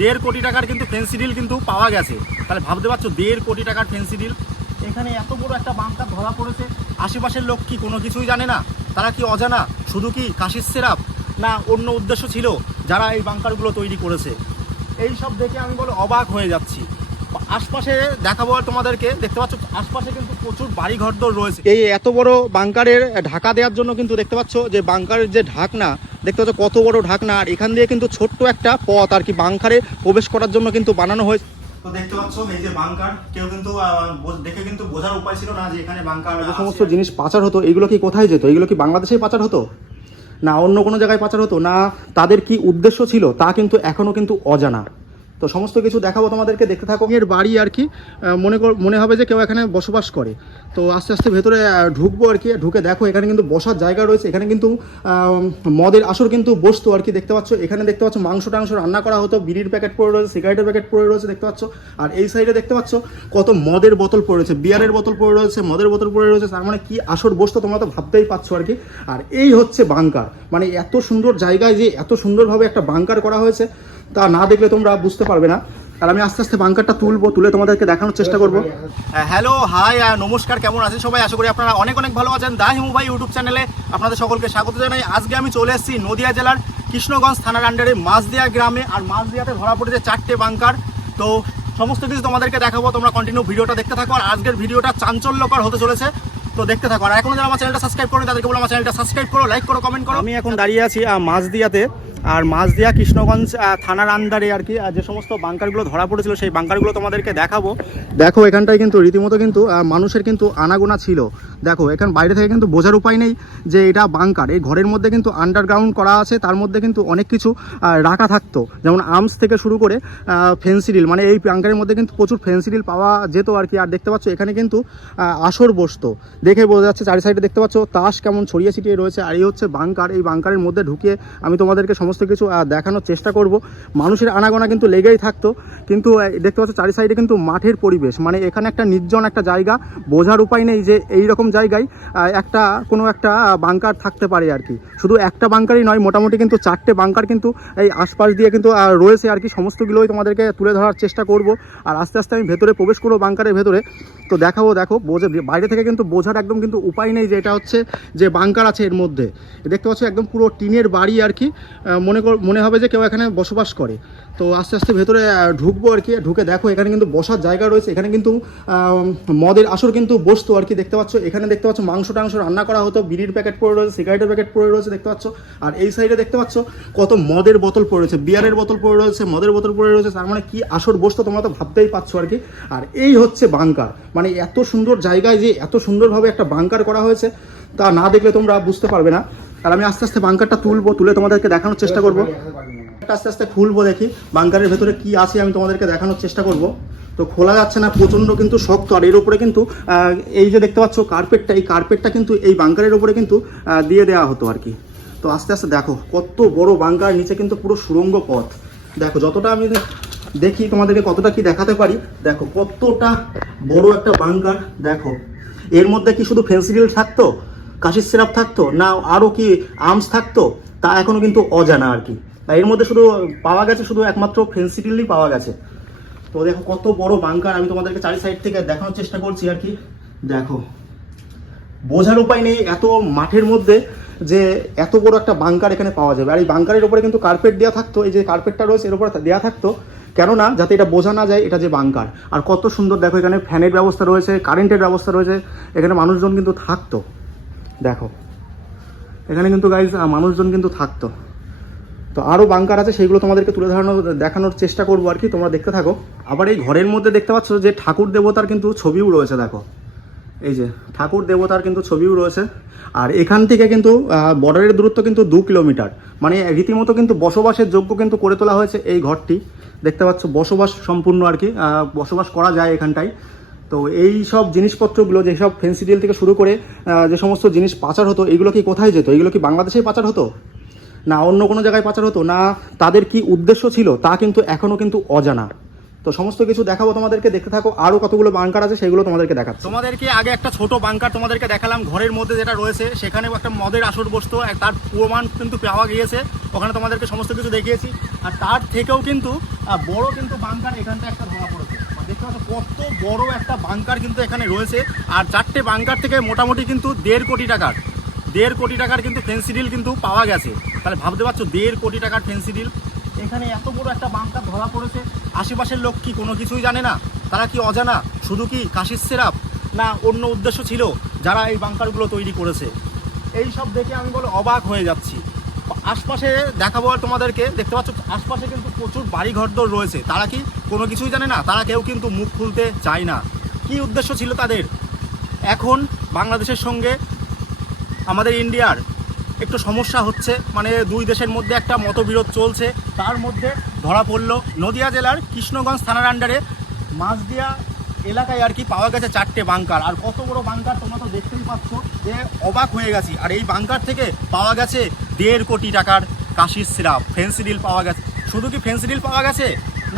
1.5 কোটি টাকার কিন্তু ফেন্সি ডিল কিন্তু পাওয়া গেছে। তাহলে ভাবতে পারছো 1.5 কোটি টাকার ফেন্সি ডিল, এখানে এত বড় একটা বাংকার ধরা পড়েছে। আশেপাশের লোক কি কোনো কিছুই জানে না? তারা কি অজানা? শুধু কি কাশির সিরাপ, না অন্য উদ্দেশ্য ছিল যারা এই বাংকারগুলো তৈরি করেছে? এই সব দেখে আমি বলে অবাক হয়ে যাচ্ছি। আশপাশে দেখাবো আর তোমাদেরকে, দেখতে পাচ্ছ আশপাশে কিন্তু প্রচুর বাড়ি ঘরদোর রয়েছে। এই এত বড় বাংকারের ঢাকা দেওয়ার জন্য কিন্তু দেখতে পাচ্ছ যে বাংকারের যে ঢাকনা, দেখতে পাচ্ছ কত বড় ঢাকনা, আর এখান দিয়ে কিন্তু ছোট্ট একটা পথ আর কি বাংকারে প্রবেশ করার জন্য কিন্তু বানানো হয়েছে। তো দেখতে পাচ্ছ এই যে বাংকার, কেউ কিন্তু দেখে কিন্তু বোঝার উপায় ছিল না যে এখানে বাংকার। যে সমস্ত জিনিস পাচার হতো এগুলো কি কোথায় যেত? এগুলো কি বাংলাদেশেই পাচার হতো, না অন্য কোনো জায়গায় পাচার হতো, না তাদের কি উদ্দেশ্য ছিল তা কিন্তু এখনো কিন্তু অজানা। তো সমস্ত কিছু দেখাবো তোমাদেরকে, দেখতে থাকো। এর বাড়ি আর কি মনে হবে যে কেউ এখানে বসবাস করে। তো আস্তে আস্তে ভেতরে ঢুকবো আর কি। ঢুকে দেখো এখানে কিন্তু বসার জায়গা রয়েছে। এখানে কিন্তু মদের আসর কিন্তু বসতো আর কি। দেখতে পাচ্ছ এখানে দেখতে পাচ্ছ মাংস টাংস রান্না করা হতো, বিড়ির প্যাকেট পড়ে রয়েছে, সিগারেটের প্যাকেট পড়ে রয়েছে দেখতে পাচ্ছ। আর এই সাইডে দেখতে পাচ্ছ কত মদের বোতল পড়ে রয়েছে, বিয়ারের বোতল পড়ে রয়েছে, মদের বোতল পড়ে রয়েছে। তার মানে কি আসর বসতো তোমরা তো ভাবতেই পারছো আর কি। আর এই হচ্ছে বাংকার, মানে এত সুন্দর জায়গায় যে এত সুন্দরভাবে একটা বাংকার করা হয়েছে তা না দেখলে তোমরা বুঝতে পারবে না। আর আমি আস্তে আস্তে বাংকারটা তুলে তোমাদেরকে দেখানোর চেষ্টা করবো। হ্যালো, হাই, নমস্কার, কেমন আছেন সবাই? আশা করি আপনারা অনেক অনেক ভালো আছেন। দা হিমু ভাই ইউটিউব চ্যানেলে আপনাদের সকলকে স্বাগত জানাই। আজকে আমি চলে এসেছি নদিয়া জেলার কৃষ্ণগঞ্জ থানার আন্ডারে মাঝদিয়া গ্রামে। আর মাঝদিয়াতে ধরা পড়েছে 4টে বাংকার। তো সমস্ত কিছু তোমাদেরকে দেখাবো, তোমরা কন্টিনিউ ভিডিওটা দেখতে থাকো। আর আজকের ভিডিওটা চাঞ্চল্যকর হতে চলেছে, তো দেখতে থাকো। আর এখনো যারা আমার চ্যানেলটা সাবস্ক্রাইব করো তাদেরকে বলো আমার চ্যানেলটা সাবস্ক্রাইব করো, লাইক করো, কমেন্ট করো। আমি এখন দাঁড়িয়ে আছি মাঝদিয়াতে। আর মাঝদিয়া কৃষ্ণগঞ্জ থানার আন্ডারে আর কি যে সমস্ত বাংকারগুলো ধরা পড়েছিল সেই বাংকারগুলো তোমাদেরকে দেখাবো। দেখো এখানটায় কিন্তু রীতিমতো কিন্তু মানুষের কিন্তু আনাগোনা ছিল। দেখো এখান বাইরে থেকে কিন্তু বোঝার উপায় নেই যে এটা বাংকার। এই ঘরের মধ্যে কিন্তু আন্ডারগ্রাউন্ড করা আছে, তার মধ্যে কিন্তু অনেক কিছু রাখা থাকতো, যেমন আর্মস থেকে শুরু করে ফেন্সিডিল, মানে এই বাংকারের মধ্যে কিন্তু প্রচুর ফেন্সিডিল পাওয়া যেত আর কি। আর দেখতে পাচ্ছ এখানে কিন্তু আসর বসতো, দেখে বোঝা যাচ্ছে। চারি সাইডে দেখতে পাচ্ছ তাস কেমন ছড়িয়ে ছিটিয়ে রয়েছে। আর এই হচ্ছে বাংকার। এই বাংকারের মধ্যে ঢুকিয়ে আমি তোমাদেরকে সমস্ত কিছু দেখানোর চেষ্টা করব। মানুষের আনাগোনা কিন্তু লেগেই থাকতো, কিন্তু দেখতে পাচ্ছ চারি সাইডে কিন্তু মাঠের পরিবেশ, মানে এখানে একটা নির্জন একটা জায়গা। বোঝার উপায় নেই যে এই রকম জায়গায় কোনো একটা বাংকার থাকতে পারে আর কি। শুধু একটা বাংকারই নয়, মোটামুটি কিন্তু 4টে বাংকার কিন্তু এই আশপাশ দিয়ে কিন্তু রয়েছে আর কি। সমস্তগুলোই তোমাদেরকে তুলে ধরার চেষ্টা করব। আর আস্তে আস্তে আমি ভেতরে প্রবেশ করবো বাংকারের ভেতরে, তো দেখাবো। দেখো বাইরে থেকে কিন্তু বোঝার একদম কিন্তু উপায় নেই যে এটা হচ্ছে যে বাংকার আছে এর মধ্যে। দেখতে পাচ্ছ একদম পুরো টিনের বাড়ি আর কি। মনে হবে যে কেউ এখানে বসবাস করে। তো আস্তে আস্তে ভেতরে ঢুকবো আর কি। ঢুকে দেখো এখানে কিন্তু বসার জায়গা রয়েছে। এখানে কিন্তু মদের আসর কিন্তু বসতো আর কি। দেখতে পাচ্ছ এখানে দেখতে পাচ্ছ মাংস টাংস রান্না করা হতো, বিড়ির প্যাকেট পড়ে রয়েছে, সিগারেটের প্যাকেট পড়ে রয়েছে দেখতে পাচ্ছ। আর এই সাইডে দেখতে পাচ্ছ কত মদের বোতল পড়ে রয়েছে, বিয়ারের বোতল পড়ে রয়েছে, মদের বোতল পড়ে রয়েছে। তার মানে কি আসর বসতো তোমরা তো ভাবতেই পারছো আর কি। আর এই হচ্ছে বাংকার, মানে এত সুন্দর জায়গায় যে এত সুন্দরভাবে একটা বাংকার করা হয়েছে তা না দেখলে তোমরা বুঝতে পারবে না। আর আমি আস্তে আস্তে বাংকারটা তুলে তোমাদেরকে দেখানোর চেষ্টা করবো। আস্তে আস্তে খুলবো, দেখি বাংকারের ভেতরে কি আছে আমি তোমাদেরকে দেখানোর চেষ্টা করব। তো খোলা যাচ্ছে না, প্রচণ্ড কিন্তু শক্ত। আর এর উপরে কিন্তু এই যে দেখতে পাচ্ছ কার্পেটটা, এই কার্পেটটা কিন্তু এই বাংকারের উপরে কিন্তু দিয়ে দেওয়া হতো আর কি। তো আস্তে আস্তে দেখো কত বড় বাংকার, নিচে কিন্তু পুরো সুড়ঙ্গ পথ। দেখো যতটা আমি দেখি তোমাদেরকে কতটা কি দেখাতে পারি। দেখো কতটা বড় একটা বাংকার। দেখো এর মধ্যে কি শুধু ফেন্সিডিল থাকতো, কাশির সিরাপ থাকতো, না আরও কি আর্মস থাকতো, তা এখনো কিন্তু অজানা আর কি। এর মধ্যে শুধু পাওয়া গেছে শুধু একমাত্র ফেন্সিডিলই পাওয়া গেছে। তো দেখো কত বড় বাংকার, আমি তোমাদেরকে চারি সাইড থেকে দেখানোর চেষ্টা করছি আর কি। দেখো বোঝার উপায় নেই এত মাঠের মধ্যে যে এত বড় একটা বাংকার এখানে পাওয়া যাবে। আর এই বাংকারের উপরে কিন্তু কার্পেট দেওয়া থাকতো, এই যে কার্পেটটা রয়েছে এর উপরে দেওয়া থাকতো, কেননা যাতে এটা বোঝা না যায় এটা যে বাংকার। আর কত সুন্দর দেখো, এখানে ফ্যানের ব্যবস্থা রয়েছে, কারেন্টের ব্যবস্থা রয়েছে, এখানে মানুষজন কিন্তু থাকতো। দেখো এখানে কিন্তু গাইজ মানুষজন কিন্তু থাকতো। তো আরও বাংকার আছে, সেইগুলো তোমাদেরকে দেখানোর চেষ্টা করবো আর কি, তোমরা দেখতে থাকো। আবার এই ঘরের মধ্যে দেখতে পাচ্ছ যে ঠাকুর দেবতার কিন্তু ছবিও রয়েছে। দেখো এই যে ঠাকুর দেবতার কিন্তু ছবিও রয়েছে। আর এখান থেকে কিন্তু বর্ডারের দূরত্ব কিন্তু 2 কিলোমিটার, মানে রীতিমতো কিন্তু বসবাসের যোগ্য কিন্তু করে তোলা হয়েছে এই ঘরটি। দেখতে পাচ্ছ বসবাস সম্পূর্ণ আর কি, বসবাস করা যায় এখানটায়। তো এই সব জিনিসপত্রগুলো, যেসব ফেন্সিডিল থেকে শুরু করে যে সমস্ত জিনিস পাচার হতো, এগুলো কি কোথায় যেত? এগুলো কি বাংলাদেশেই পাচার হতো, না অন্য কোনো জায়গায় পাচার হতো, না তাদের কি উদ্দেশ্য ছিল তা কিন্তু এখনও কিন্তু অজানা। তো সমস্ত কিছু দেখাবো তোমাদেরকে, দেখতে থাকো। আরও কতগুলো বাংকার আছে সেগুলো তোমাদেরকে দেখাচ্ছি। তোমাদেরকে আগে একটা ছোট বাংকার তোমাদেরকে দেখালাম, ঘরের মধ্যে যেটা রয়েছে সেখানেও একটা মদের আসর বসতো, তার প্রমাণ কিন্তু পাওয়া গিয়েছে, ওখানে তোমাদেরকে সমস্ত কিছু দেখিয়েছি। আর তার থেকেও কিন্তু বড় কিন্তু বাংকার এখানটা একটা ধরা পড়েছে, দেখতে পাচ্ছ কত বড় একটা বাংকার কিন্তু এখানে রয়েছে। আর 4টে বাংকার থেকে মোটামুটি কিন্তু 1.5 কোটি টাকার কিন্তু ফেন্সিডিল কিন্তু পাওয়া গেছে। তাহলে ভাবতে পারছো 1.5 কোটি টাকার ফেন্সিডিল, এখানে এত বড় একটা বাংকার ধরা পড়েছে। আশেপাশের লোক কি কোনো কিছুই জানে না? তারা কি অজানা? শুধু কি কাশির সিরাপ, না অন্য উদ্দেশ্য ছিল যারা এই বাংকারগুলো তৈরি করেছে? এই সব দেখে আমি বলে অবাক হয়ে যাচ্ছি। আশপাশে দেখাবো আর তোমাদেরকে, দেখতে পাচ্ছ আশপাশে কিন্তু প্রচুর বাড়িঘরদর রয়েছে। তারা কি কোনো কিছুই জানে না? তারা কেউ কিন্তু মুখ খুলতে চায় না। কি উদ্দেশ্য ছিল তাদের? এখন বাংলাদেশের সঙ্গে আমাদের ইন্ডিয়ার একটু সমস্যা হচ্ছে, মানে দুই দেশের মধ্যে একটা মতবিরোধ চলছে। তার মধ্যে ধরা পড়লো নদিয়া জেলার কৃষ্ণগঞ্জ থানার আন্ডারে মাঝদিয়া এলাকায় আর কি পাওয়া গেছে 4টে বাংকার। আর কত বড় বাংকার তোমরা তো দেখতেই পাচ্ছ, যে অবাক হয়ে গেছি। আর এই বাংকার থেকে পাওয়া গেছে 1.5 কোটি টাকার কাশির সিরাপ, ফেন্সিডিল পাওয়া গেছে। শুধু কি ফেন্সিডিল পাওয়া গেছে?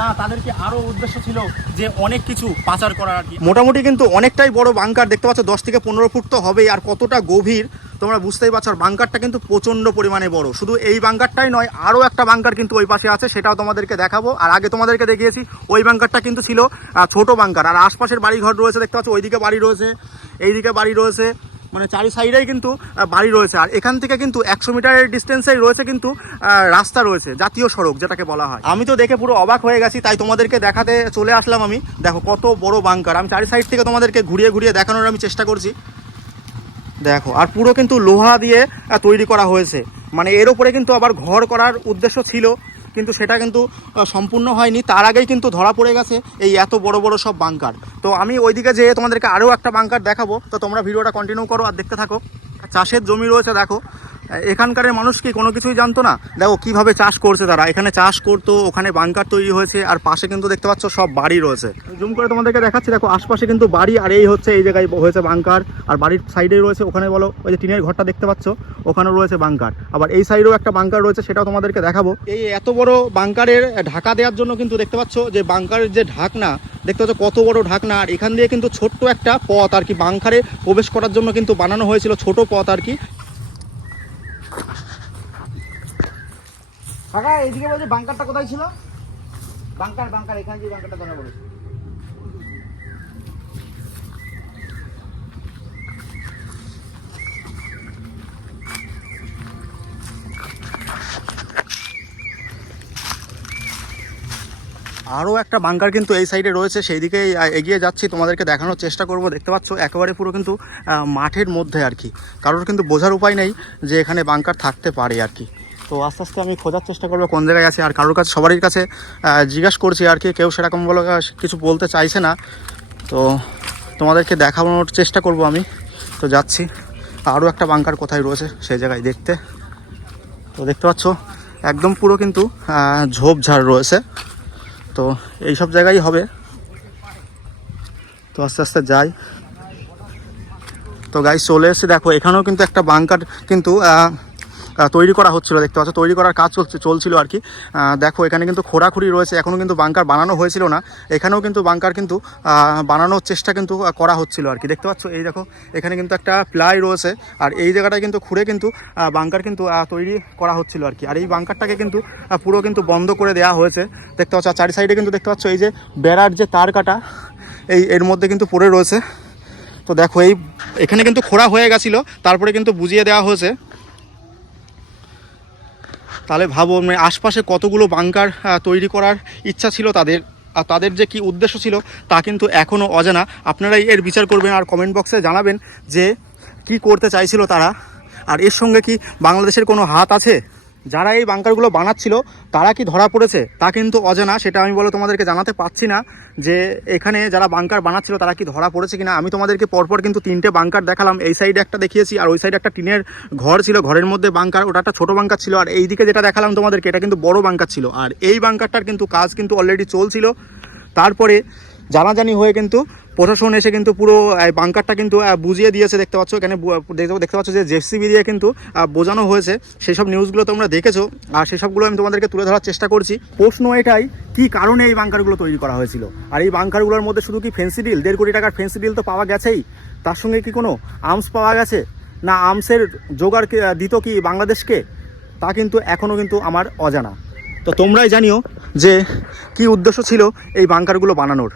না, তাদেরকে আরও উদ্দেশ্য ছিল যে অনেক কিছু পাচার করার আর কি। মোটামুটি কিন্তু অনেকটাই বড় বাংকার, দেখতে পাচ্ছ 10 থেকে 15 ফুট তো হবেই। আর কতটা গভীর তোমরা বুঝতেই পারছো। আর বাংকারটা কিন্তু প্রচণ্ড পরিমাণে বড়। শুধু এই বাংকারটাই নয়, আরও একটা বাংকার কিন্তু ওই পাশে আছে, সেটাও তোমাদেরকে দেখাবো। আর আগে তোমাদেরকে দেখিয়েছি ওই বাংকারটা কিন্তু ছিল ছোট বাংকার। আর আশপাশের বাড়িঘর রয়েছে, দেখতে পাচ্ছ ওইদিকে বাড়ি রয়েছে, এইদিকে বাড়ি রয়েছে, মানে চারি সাইডেই কিন্তু বাড়ি রয়েছে। আর এখান থেকে কিন্তু 100 মিটারের ডিস্টেন্সেই রয়েছে কিন্তু রাস্তা রয়েছে, জাতীয় সড়ক যেটাকে বলা হয়। আমি তো দেখে পুরো অবাক হয়ে গেছি, তাই তোমাদেরকে দেখাতে চলে আসলাম আমি। দেখো কত বড় বাংকার, আমি চারি সাইড থেকে তোমাদেরকে ঘুরিয়ে ঘুরিয়ে দেখানোর আমি চেষ্টা করছি। দেখো, আর পুরো কিন্তু লোহা দিয়ে তৈরি করা হয়েছে, মানে এর উপরে কিন্তু আবার ঘর করার উদ্দেশ্য ছিল, কিন্তু সেটা কিন্তু সম্পূর্ণ হয়নি। তার আগেই কিন্তু ধরা পড়ে গেছে এই এত বড় বড় সব বাংকার। তো আমি ওইদিকে যেয়ে তোমাদেরকে আরও একটা বাংকার দেখাবো, তো তোমরা ভিডিওটা কন্টিনিউ করো আর দেখতে থাকো। চাষের জমি রয়েছে, দেখো এখানকার মানুষ কি কোনো কিছুই জানতো না। দেখো কিভাবে চাষ করছে তারা, এখানে চাষ করতো, ওখানে বাংকার তৈরি হয়েছে, আর পাশে কিন্তু দেখতে পাচ্ছ সব বাড়ি রয়েছে। জুম করে তোমাদেরকে দেখাচ্ছি, দেখো আশপাশে কিন্তু বাড়ি, আর এই হচ্ছে এই জায়গায় হয়েছে বাংকার। আর বাড়ির সাইডেই রয়েছে, ওখানে বলো ওই যে টিনের ঘরটা দেখতে পাচ্ছ, ওখানেও রয়েছে বাংকার। আবার এই সাইডেও একটা বাংকার রয়েছে, সেটাও তোমাদেরকে দেখাবো। এই এত বড় বাংকারের ঢাকা দেওয়ার জন্য কিন্তু দেখতে পাচ্ছ যে বাংকারের যে ঢাকনা, দেখতে পাচ্ছ কত বড় ঢাকনা। আর এখান দিয়ে কিন্তু ছোট্ট একটা পথ আর কি বাংকারে প্রবেশ করার জন্য কিন্তু বানানো হয়েছিল, ছোট পথ আর কি। কাকা এইদিকে বলছে বাংকারটা কোথায় ছিল? বাংকার এখানে যে বাংকারটা ধরা পড়েছে। আরও একটা বাংকার কিন্তু এই সাইডে রয়েছে, সেই দিকে এগিয়ে যাচ্ছি, তোমাদেরকে দেখানোর চেষ্টা করব। দেখতে পাচ্ছ একেবারে পুরো কিন্তু মাঠের মধ্যে আর কি, কারোর কিন্তু বোঝার উপায় নেই যে এখানে বাংকার থাকতে পারে আর কি। তো আস্তে আস্তে আমি খোঁজার চেষ্টা করবো কোন জায়গায় আছে। আর কারোর কাছে, সবারই কাছে জিজ্ঞাসা করছি আর কি, কেউ সেরকম বলে কিছু বলতে চাইছে না। তো তোমাদেরকে দেখানোর চেষ্টা করব আমি। তো যাচ্ছি আরও একটা বাংকার কোথায় রয়েছে সেই জায়গায় দেখতে। তো দেখতে পাচ্ছ একদম পুরো কিন্তু ঝোপঝাড় রয়েছে, তো এই সব জায়গায় হবে। তো আস্তে আস্তে যাই। তো গাইস চলে এসেছে, দেখো এখানেও কিন্তু একটা বাংকার কিন্তু তৈরি করা হচ্ছিল, দেখতে পাচ্ছ তৈরি করার কাজ চলছিল আর কি। দেখো এখানে কিন্তু খোঁড়াখুড়ি রয়েছে, এখনও কিন্তু বাংকার বানানো হয়েছিল না। এখানেও কিন্তু বাংকার কিন্তু বানানোর চেষ্টা কিন্তু করা হচ্ছিল আর কি। দেখতে পাচ্ছ এই দেখো এখানে কিন্তু একটা প্লাই রয়েছে, আর এই জায়গাটায় কিন্তু খুঁড়ে কিন্তু বাংকার কিন্তু তৈরি করা হচ্ছিল আর কি। আর এই বাংকারটাকে কিন্তু পুরো কিন্তু বন্ধ করে দেওয়া হয়েছে, দেখতে পাচ্ছ। আর চারি সাইডে কিন্তু দেখতে পাচ্ছ এই যে বেড়ার যে তার কাটা, এর মধ্যে কিন্তু পড়ে রয়েছে। তো দেখো এখানে কিন্তু খোঁড়া হয়ে গেছিলো, তারপরে কিন্তু বুঝিয়ে দেওয়া হয়েছে। তাহলে ভাবো মানে আশপাশে কতগুলো বাংকার তৈরি করার ইচ্ছা ছিল তাদের, আর তাদের যে কি উদ্দেশ্য ছিল তা কিন্তু এখনও অজানা। আপনারাই এর বিচার করবেন আর কমেন্ট বক্সে জানাবেন যে কি করতে চাইছিল তারা, আর এর সঙ্গে কি বাংলাদেশের কোনো হাত আছে? যারা এই বাংকারগুলো বানাচ্ছিল তারা কি ধরা পড়েছে তা কিন্তু অজানা, সেটা আমি বলে তোমাদেরকে জানাতে পারছি না যে এখানে যারা বাংকার বানাচ্ছিল তারা কি ধরা পড়েছে কিনা। আমি তোমাদেরকে পরপর কিন্তু 3টে বাংকার দেখালাম, এই সাইডে একটা দেখিয়েছি, আর ওই সাইডে একটা টিনের ঘর ছিল, ঘরের মধ্যে বাংকার, ওটা একটা ছোটো বাংকার ছিল। আর এইদিকে যেটা দেখালাম তোমাদেরকে এটা কিন্তু বড় বাংকার ছিল। আর এই বাংকারটার কিন্তু কাজ কিন্তু অলরেডি চলছিল। তারপরে জানাজানি হয়ে কিন্তু প্রশাসন এসে কিন্তু পুরো এই বাংকারটা কিন্তু বুঝিয়ে দিয়েছে। দেখতে পাচ্ছ এখানে দেখতে পাচ্ছ যে জেসিবি দিয়ে কিন্তু বোঝানো হয়েছে। সেই সব নিউজগুলো তোমরা দেখেছো, আর সেই সবগুলো আমি তোমাদেরকে তুলে ধরার চেষ্টা করছি। প্রশ্ন এটাই, কি কারণে এই বাংকারগুলো তৈরি করা হয়েছিল? আর এই বাংকারগুলোর মধ্যে শুধু কি ফেন্সিডিল, 1.5 কোটি টাকার ফেন্সিডিল তো পাওয়া গেছেই, তার সঙ্গে কি কোনো আর্মস পাওয়া গেছে, না আর্মসের জোগাড় দিত কি বাংলাদেশকে, তা কিন্তু এখনও কিন্তু আমার অজানা। তো তোমরাই জানিও যে কি উদ্দেশ্য ছিল এই বাংকারগুলো বানানোর।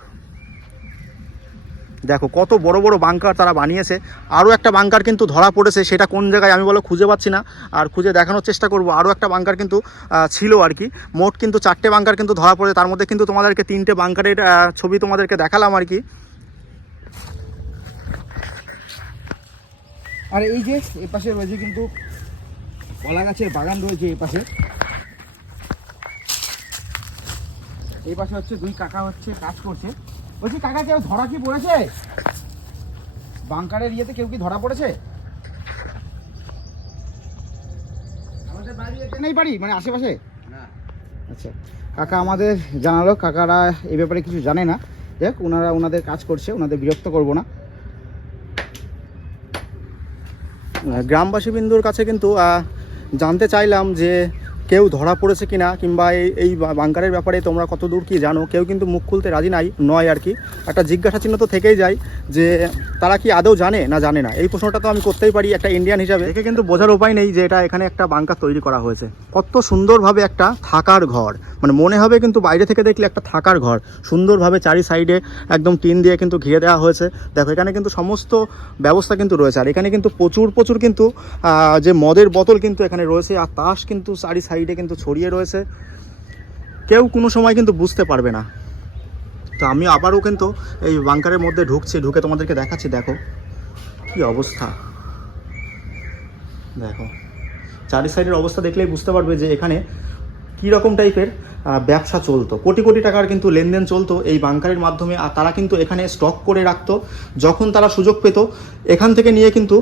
দেখো কত বড় বড় বাংকার তারা বানিয়েছে। আরও একটা বাংকার কিন্তু ধরা পড়েছে, সেটা কোন জায়গায় আমি বলো খুঁজে পাচ্ছি না, আর খুঁজে দেখানোর চেষ্টা করব। আরও একটা বাংকার কিন্তু ছিল আর কি। মোট কিন্তু 4টে বাংকার কিন্তু ধরা পড়ে, তার মধ্যে কিন্তু তোমাদেরকে 3টে বাংকারের ছবি তোমাদেরকে দেখালাম আর কি। আর এই যে এই পাশে রয়েছে কিন্তু কলা গাছের বাগান রয়েছে। এই পাশে হচ্ছে 2 কাকা হচ্ছে কাজ করছে। বলছি কাকা, কেউ ধরা কি পড়েছে বাংকারের ইয়েতে? কেউ কি ধরা পড়েছে? আমাদের বাড়ি এখানেই বাড়ি, মানে আশেপাশে না। আচ্ছা, কাকা আমাদের জানালো, কাকারা এই ব্যাপারে কিছু জানে না। দেখ, ওনারা ওনাদের কাজ করছে, ওনাদের বিরক্ত করব না। গ্রামবাসী বিন্দুর কাছে কিন্তু জানতে চাইলাম যে কেউ ধরা পড়েছে কিনা, কিংবা এই বাংকারের ব্যাপারে তোমরা কত দূর কি জানো। কেউ কিন্তু মুখ খুলতে রাজি নয় আর কি। একটা জিজ্ঞাসা চিহ্ন তো থেকেই যায় যে তারা কি আদৌ জানে না জানে না। এই প্রশ্নটা তো আমি করতেই পারি একটা ইন্ডিয়ান হিসাবে। দেখে কিন্তু বোঝার উপায় নেই যে এটা এখানে একটা বাংকার তৈরি করা হয়েছে। কত সুন্দরভাবে একটা থাকার ঘর, মানে মনে হবে কিন্তু বাইরে থেকে দেখলে একটা থাকার ঘর। সুন্দরভাবে চারি সাইডে একদম টিন দিয়ে কিন্তু ঘিরে দেওয়া হয়েছে। দেখো এখানে কিন্তু সমস্ত ব্যবস্থা কিন্তু রয়েছে। আর এখানে কিন্তু প্রচুর কিন্তু যে মদের বোতল কিন্তু এখানে রয়েছে, আর তাস কিন্তু চারি সাইডে কিন্তু ছড়িয়ে রয়েছে। কেউ কোনো সময় কিন্তু বুঝতে পারবে না। তো আমি আবারও কিন্তু এই বাংকারের মধ্যে ঢুকে তোমাদেরকে দেখাচ্ছি। দেখো কি অবস্থা, দেখো চারি সাইডের অবস্থা দেখলেই বুঝতে পারবে যে এখানে কী রকম টাইপের ব্যবসা চলতো। কোটি কোটি টাকার কিন্তু লেনদেন চলতো এই বাংকারের মাধ্যমে। আর তারা কিন্তু এখানে স্টক করে রাখতো, যখন তারা সুযোগ পেত এখান থেকে নিয়ে কিন্তু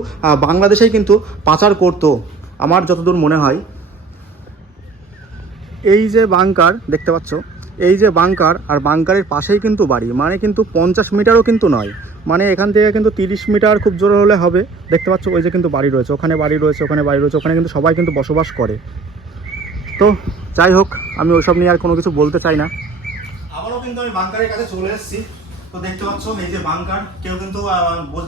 বাংলাদেশেই কিন্তু পাচার করতো আমার যতদূর মনে হয়। এই যে বাংকার দেখতে পাচ্ছ, এই যে বাংকার, আর বাংকারের পাশেই কিন্তু বাড়ি, মানে কিন্তু 50 মিটারও কিন্তু নয়, মানে এখান থেকে কিন্তু 30 মিটার খুব জোর হলে হবে। দেখতে পাচ্ছ ওই যে কিন্তু বাড়ি রয়েছে, ওখানে বাড়ি রয়েছে, ওখানে বাড়ি রয়েছে, ওখানে কিন্তু সবাই কিন্তু বসবাস করে। তো যাই হোক, আমি ওইসব নিয়ে আর কোনো কিছু বলতে চাই না। আবারও কিন্তু আমি বাংকারের কাছে চলে এসেছি। তো দেখতে পাচ্ছ এই যে বাংকার, কেউ কিন্তু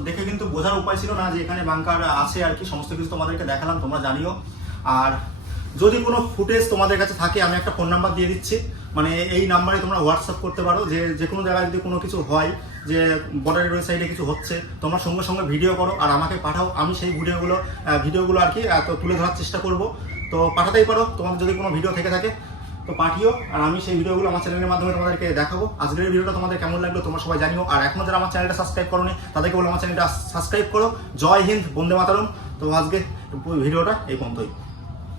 দেখে কিন্তু বোঝার উপায় ছিল না যে এখানে বাংকার আছে আর কি। সমস্ত কিছু তোমাদেরকে দেখালাম, তোমরা জানিও। আর যদি কোনো ফুটেজ তোমাদের কাছে থাকে, আমি একটা ফোন নাম্বার দিয়ে দিচ্ছি, মানে এই নাম্বারে তোমরা হোয়াটসঅ্যাপ করতে পারো। যে কোনো জায়গায় যদি কোনো কিছু হয়, যে বর্ডারের ওই সাইডে কিছু হচ্ছে, তোমরা সঙ্গে সঙ্গে ভিডিও করো আর আমাকে পাঠাও। আমি সেই ভিডিওগুলো আর কি তুলে ধরার চেষ্টা করব। তো পাঠাতেই পারো তোমাদের যদি কোনো ভিডিও থেকে থাকে, তো পাঠিও, আর আমি সেই ভিডিওগুলো আমার চ্যানেলের মাধ্যমে তোমাদেরকে দেখাবো। আজকের ভিডিওটা তোমাদের কেমন লাগলো তোমরা সবাই জানিও। আর এখনো যারা আমার চ্যানেলটা সাবস্ক্রাইব করোনি, তাদেরকে বলো আমার চ্যানেলটা সাবস্ক্রাইব করো। জয় হিন্দ, বন্দে মাতরম। তো আজকে ভিডিওটা এই পর্যন্তই।